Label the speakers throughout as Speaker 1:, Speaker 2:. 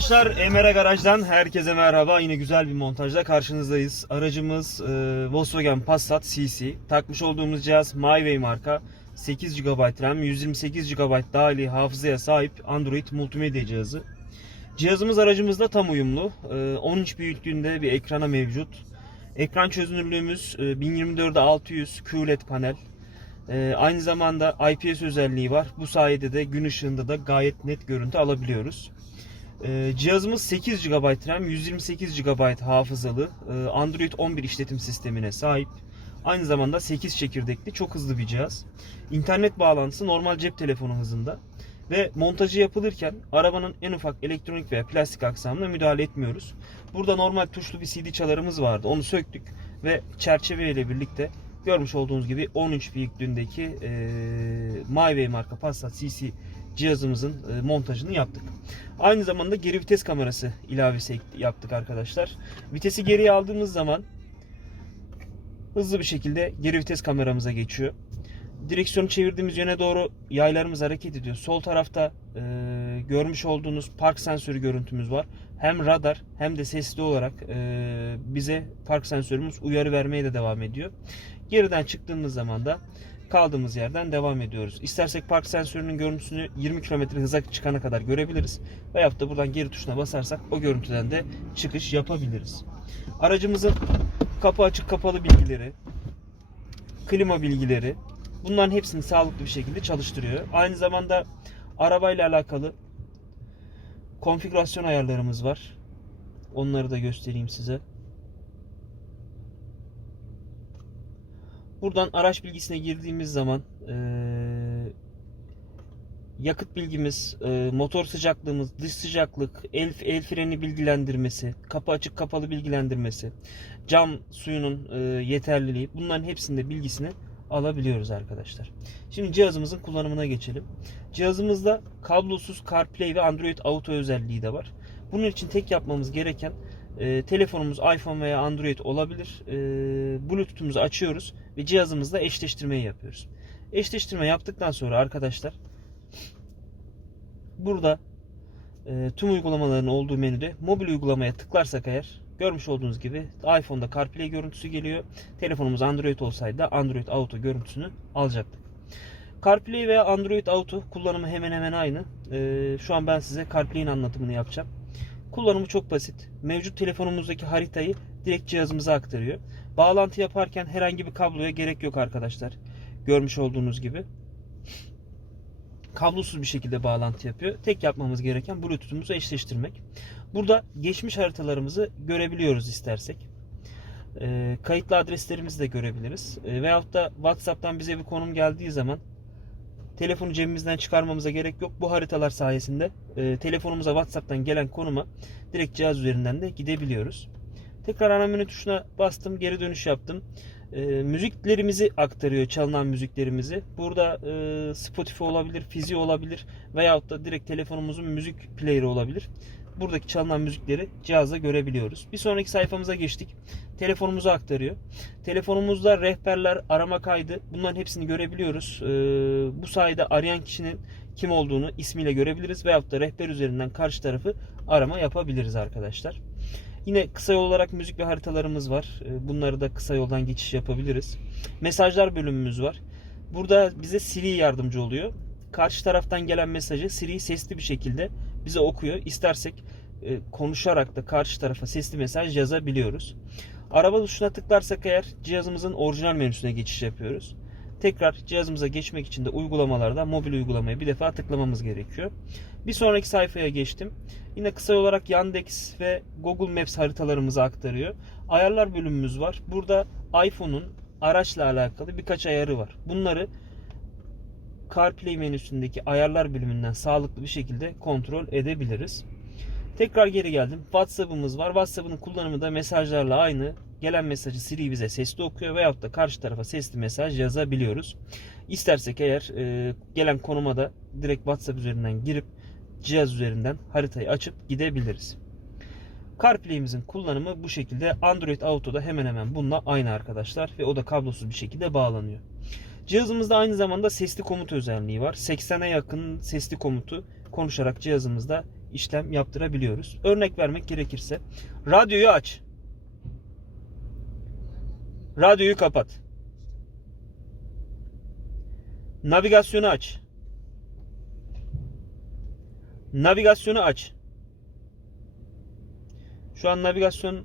Speaker 1: Arkadaşlar Emre Garaj'dan herkese merhaba. Yine güzel bir montajla karşınızdayız. Aracımız e, Volkswagen Passat CC. Takmış olduğumuz cihaz MyWay marka. 8 GB RAM, 128 GB dahili hafızaya sahip Android multimedya cihazı. Cihazımız aracımızda tam uyumlu. E, 10 inç büyüklüğünde bir ekrana mevcut. Ekran çözünürlüğümüz e, 1024'e 600 QLED panel. E, aynı zamanda IPS özelliği var. Bu sayede de gün ışığında da gayet net görüntü alabiliyoruz. Ee, cihazımız 8 GB RAM, 128 GB hafızalı, e, Android 11 işletim sistemine sahip. Aynı zamanda 8 çekirdekli çok hızlı bir cihaz. İnternet bağlantısı normal cep telefonu hızında. Ve montajı yapılırken arabanın en ufak elektronik veya plastik aksamına müdahale etmiyoruz. Burada normal tuşlu bir CD çalarımız vardı. Onu söktük ve çerçeve ile birlikte görmüş olduğunuz gibi 13 büyüklüğündeki e, MyWay marka Passat CC cihazımızın e, montajını yaptık. Aynı zamanda geri vites kamerası ilavesi yaptık arkadaşlar. Vitesi geriye aldığımız zaman hızlı bir şekilde geri vites kameramıza geçiyor. Direksiyonu çevirdiğimiz yöne doğru yaylarımız hareket ediyor. Sol tarafta e, görmüş olduğunuz park sensörü görüntümüz var. Hem radar hem de sesli olarak e, bize park sensörümüz uyarı vermeye de devam ediyor. Geriden çıktığımız zaman da kaldığımız yerden devam ediyoruz. İstersek park sensörünün görüntüsünü 20 km hıza çıkana kadar görebiliriz. Veyahut da buradan geri tuşuna basarsak o görüntüden de çıkış yapabiliriz. Aracımızın kapı açık kapalı bilgileri, klima bilgileri bunların hepsini sağlıklı bir şekilde çalıştırıyor. Aynı zamanda arabayla alakalı konfigürasyon ayarlarımız var. Onları da göstereyim size. Buradan araç bilgisine girdiğimiz zaman eee, yakıt bilgimiz, eee, motor sıcaklığımız, dış sıcaklık, el, el freni bilgilendirmesi, kapı açık kapalı bilgilendirmesi, cam suyunun eee, yeterliliği bunların hepsinde bilgisini alabiliyoruz arkadaşlar. Şimdi cihazımızın kullanımına geçelim. Cihazımızda kablosuz CarPlay ve Android Auto özelliği de var. Bunun için tek yapmamız gereken e, telefonumuz iPhone veya Android olabilir. E, Bluetooth'umuzu açıyoruz ve cihazımızla eşleştirmeyi yapıyoruz. Eşleştirme yaptıktan sonra arkadaşlar burada e, tüm uygulamaların olduğu menüde mobil uygulamaya tıklarsak eğer görmüş olduğunuz gibi iPhone'da CarPlay görüntüsü geliyor. Telefonumuz Android olsaydı Android Auto görüntüsünü alacaktık. CarPlay veya Android Auto kullanımı hemen hemen aynı. E, şu an ben size CarPlay'in anlatımını yapacağım. Kullanımı çok basit. Mevcut telefonumuzdaki haritayı direkt cihazımıza aktarıyor. Bağlantı yaparken herhangi bir kabloya gerek yok arkadaşlar. Görmüş olduğunuz gibi. Kablosuz bir şekilde bağlantı yapıyor. Tek yapmamız gereken Bluetooth'umuzu eşleştirmek. Burada geçmiş haritalarımızı görebiliyoruz istersek. Ee, kayıtlı adreslerimizi de görebiliriz. Ee, veyahut da WhatsApp'tan bize bir konum geldiği zaman telefonu cebimizden çıkarmamıza gerek yok. Bu haritalar sayesinde e, telefonumuza WhatsApp'tan gelen konuma direkt cihaz üzerinden de gidebiliyoruz. Tekrar ana menü tuşuna bastım, geri dönüş yaptım. E, müziklerimizi aktarıyor, çalınan müziklerimizi. Burada e, Spotify olabilir, Fizi olabilir veyahut da direkt telefonumuzun müzik player'ı olabilir. Buradaki çalınan müzikleri cihazda görebiliyoruz. Bir sonraki sayfamıza geçtik. Telefonumuzu aktarıyor. Telefonumuzda rehberler, arama kaydı bunların hepsini görebiliyoruz. Ee, bu sayede arayan kişinin kim olduğunu ismiyle görebiliriz veyahut da rehber üzerinden karşı tarafı arama yapabiliriz arkadaşlar. Yine kısa yol olarak müzik ve haritalarımız var. Ee, Bunları da kısa yoldan geçiş yapabiliriz. Mesajlar bölümümüz var. Burada bize Siri yardımcı oluyor. Karşı taraftan gelen mesajı Siri sesli bir şekilde bize okuyor. İstersek e, konuşarak da karşı tarafa sesli mesaj yazabiliyoruz. Araba tuşuna tıklarsak eğer cihazımızın orijinal menüsüne geçiş yapıyoruz. Tekrar cihazımıza geçmek için de uygulamalarda mobil uygulamaya bir defa tıklamamız gerekiyor. Bir sonraki sayfaya geçtim. Yine kısa olarak Yandex ve Google Maps haritalarımızı aktarıyor. Ayarlar bölümümüz var. Burada iPhone'un araçla alakalı birkaç ayarı var. Bunları CarPlay menüsündeki ayarlar bölümünden sağlıklı bir şekilde kontrol edebiliriz. Tekrar geri geldim. WhatsApp'ımız var. WhatsApp'ın kullanımı da mesajlarla aynı. Gelen mesajı Siri bize sesli okuyor veyahut da karşı tarafa sesli mesaj yazabiliyoruz. İstersek eğer e, gelen konuma da direkt WhatsApp üzerinden girip cihaz üzerinden haritayı açıp gidebiliriz. CarPlay'imizin kullanımı bu şekilde. Android Auto'da hemen hemen bununla aynı arkadaşlar ve o da kablosuz bir şekilde bağlanıyor. Cihazımızda aynı zamanda sesli komut özelliği var. 80'e yakın sesli komutu konuşarak cihazımızda işlem yaptırabiliyoruz. Örnek vermek gerekirse radyoyu aç. Radyoyu kapat. Navigasyonu aç. Navigasyonu aç. Şu an navigasyon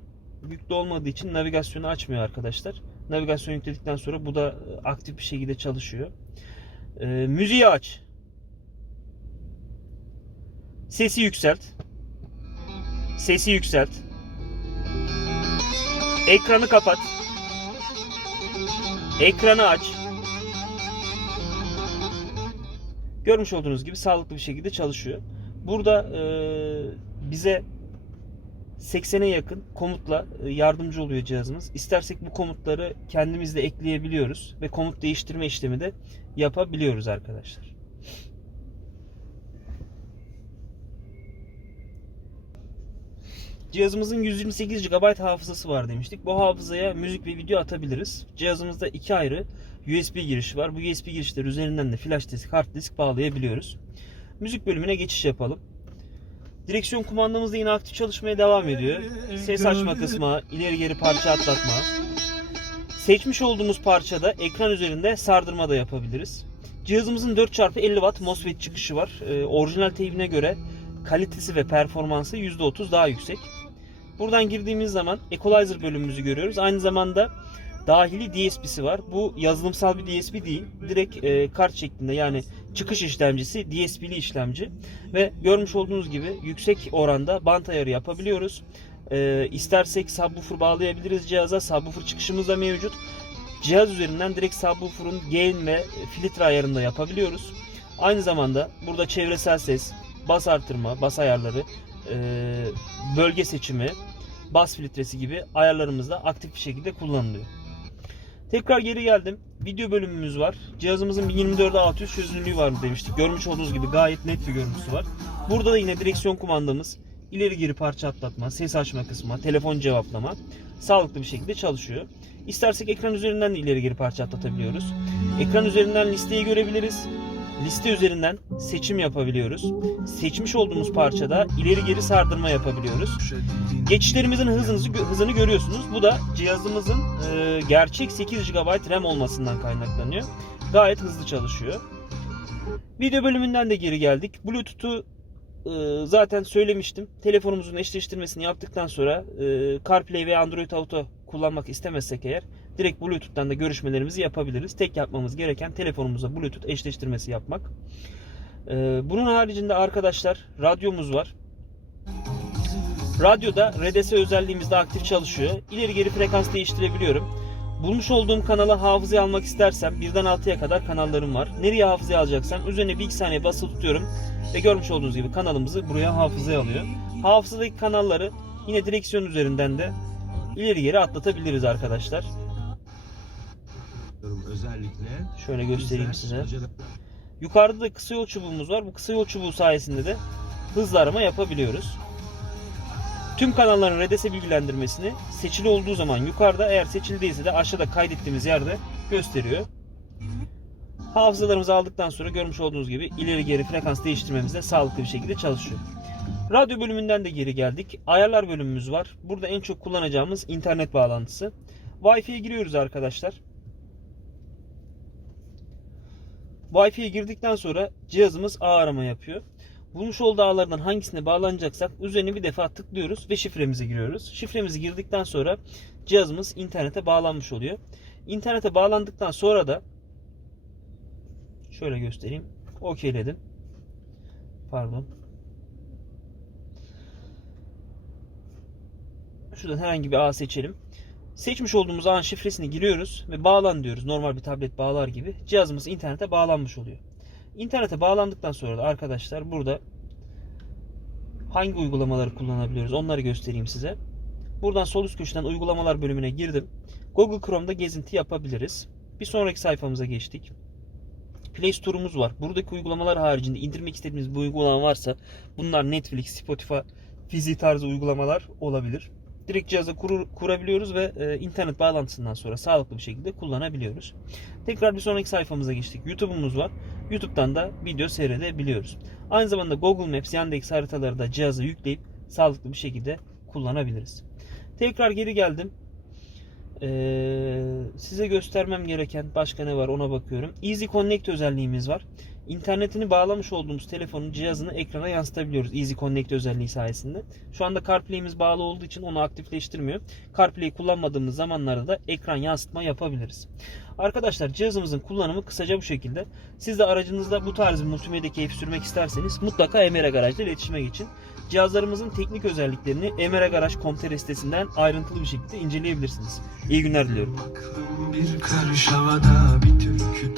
Speaker 1: yüklü olmadığı için navigasyonu açmıyor arkadaşlar. Navigasyon yükledikten sonra bu da e, aktif bir şekilde çalışıyor. Ee, müziği aç. Sesi yükselt. Sesi yükselt. Ekranı kapat. Ekranı aç. Görmüş olduğunuz gibi sağlıklı bir şekilde çalışıyor. Burada e, bize 80'e yakın komutla e, yardımcı oluyor cihazımız. İstersek bu komutları kendimiz de ekleyebiliyoruz ve komut değiştirme işlemi de yapabiliyoruz arkadaşlar. Cihazımızın 128 GB hafızası var demiştik. Bu hafızaya müzik ve video atabiliriz. Cihazımızda iki ayrı USB girişi var. Bu USB girişler üzerinden de flash disk, hard disk bağlayabiliyoruz. Müzik bölümüne geçiş yapalım. Direksiyon kumandamız da yine aktif çalışmaya devam ediyor. Ses açma kısmı, ileri geri parça atlatma. Seçmiş olduğumuz parçada ekran üzerinde sardırma da yapabiliriz. Cihazımızın 4x50 Watt MOSFET çıkışı var. Ee, orijinal teybine göre kalitesi ve performansı %30 daha yüksek. Buradan girdiğimiz zaman Equalizer bölümümüzü görüyoruz. Aynı zamanda dahili DSP'si var. Bu yazılımsal bir DSP değil. Direkt e, kart şeklinde yani çıkış işlemcisi DSP'li işlemci. Ve görmüş olduğunuz gibi yüksek oranda bant ayarı yapabiliyoruz. E, istersek subwoofer bağlayabiliriz cihaza. Subwoofer çıkışımız da mevcut. Cihaz üzerinden direkt subwoofer'ın gain ve filtre ayarını da yapabiliyoruz. Aynı zamanda burada çevresel ses, bas artırma, bas ayarları, bölge seçimi, bas filtresi gibi ayarlarımız da aktif bir şekilde kullanılıyor. Tekrar geri geldim. Video bölümümüz var. Cihazımızın 1024'e 600 çözünürlüğü var mı demiştik. Görmüş olduğunuz gibi gayet net bir görüntüsü var. Burada da yine direksiyon kumandamız, ileri geri parça atlatma, ses açma kısmı, telefon cevaplama sağlıklı bir şekilde çalışıyor. İstersek ekran üzerinden de ileri geri parça atlatabiliyoruz. Ekran üzerinden listeyi görebiliriz. Liste üzerinden seçim yapabiliyoruz. Seçmiş olduğumuz parçada ileri geri sardırma yapabiliyoruz. Geçişlerimizin hızını, hızını görüyorsunuz. Bu da cihazımızın e, gerçek 8 GB RAM olmasından kaynaklanıyor. Gayet hızlı çalışıyor. Video bölümünden de geri geldik. Bluetooth'u e, zaten söylemiştim. Telefonumuzun eşleştirmesini yaptıktan sonra e, CarPlay ve Android Auto kullanmak istemezsek eğer direkt Bluetooth'tan da görüşmelerimizi yapabiliriz. Tek yapmamız gereken telefonumuza Bluetooth eşleştirmesi yapmak. E, bunun haricinde arkadaşlar radyomuz var. Radyoda RDS özelliğimiz de aktif çalışıyor. İleri geri frekans değiştirebiliyorum. Bulmuş olduğum kanala hafızaya almak istersem birden 6'ya kadar kanallarım var. Nereye hafızaya alacaksam üzerine bir iki saniye basılı tutuyorum ve görmüş olduğunuz gibi kanalımızı buraya hafızaya alıyor. Hafızadaki kanalları yine direksiyon üzerinden de ileri geri atlatabiliriz arkadaşlar.
Speaker 2: Özellikle
Speaker 1: Şöyle göstereyim size. Yukarıda da kısa yol çubuğumuz var. Bu kısa yol çubuğu sayesinde de hızlı arama yapabiliyoruz. Tüm kanalların RDS bilgilendirmesini seçili olduğu zaman yukarıda eğer seçili değilse de aşağıda kaydettiğimiz yerde gösteriyor. Hafızalarımızı aldıktan sonra görmüş olduğunuz gibi ileri geri frekans değiştirmemiz de sağlıklı bir şekilde çalışıyor. Radyo bölümünden de geri geldik. Ayarlar bölümümüz var. Burada en çok kullanacağımız internet bağlantısı. Wi-Fi'ye giriyoruz arkadaşlar. Wi-Fi'ye girdikten sonra cihazımız ağ arama yapıyor. Bulmuş olduğu ağlardan hangisine bağlanacaksak üzerine bir defa tıklıyoruz ve şifremizi giriyoruz. Şifremizi girdikten sonra cihazımız internete bağlanmış oluyor. İnternete bağlandıktan sonra da şöyle göstereyim. Okeyledim. Pardon. Şuradan herhangi bir ağ seçelim. Seçmiş olduğumuz ağın şifresini giriyoruz ve bağlan diyoruz. Normal bir tablet bağlar gibi. Cihazımız internete bağlanmış oluyor. İnternete bağlandıktan sonra da arkadaşlar burada hangi uygulamaları kullanabiliyoruz onları göstereyim size. Buradan sol üst köşeden uygulamalar bölümüne girdim. Google Chrome'da gezinti yapabiliriz. Bir sonraki sayfamıza geçtik. Play Store'umuz var. Buradaki uygulamalar haricinde indirmek istediğimiz bir uygulama varsa bunlar Netflix, Spotify, Fizi tarzı uygulamalar olabilir. Direkt cihaza kurur- kurabiliyoruz ve e, internet bağlantısından sonra sağlıklı bir şekilde kullanabiliyoruz. Tekrar bir sonraki sayfamıza geçtik. YouTube'umuz var. YouTube'dan da video seyredebiliyoruz. Aynı zamanda Google Maps, Yandex haritaları da cihaza yükleyip sağlıklı bir şekilde kullanabiliriz. Tekrar geri geldim. Ee, size göstermem gereken başka ne var ona bakıyorum. Easy Connect özelliğimiz var. İnternetini bağlamış olduğumuz telefonun cihazını ekrana yansıtabiliyoruz Easy Connect özelliği sayesinde. Şu anda CarPlay'imiz bağlı olduğu için onu aktifleştirmiyor. CarPlay kullanmadığımız zamanlarda da ekran yansıtma yapabiliriz. Arkadaşlar cihazımızın kullanımı kısaca bu şekilde. Siz de aracınızda bu tarz bir multimedya keyif sürmek isterseniz mutlaka Emere Garaj'da iletişime geçin. Cihazlarımızın teknik özelliklerini emeregaraj.com.tr sitesinden ayrıntılı bir şekilde inceleyebilirsiniz. İyi günler diliyorum.
Speaker 2: Bir karış havada bir türkü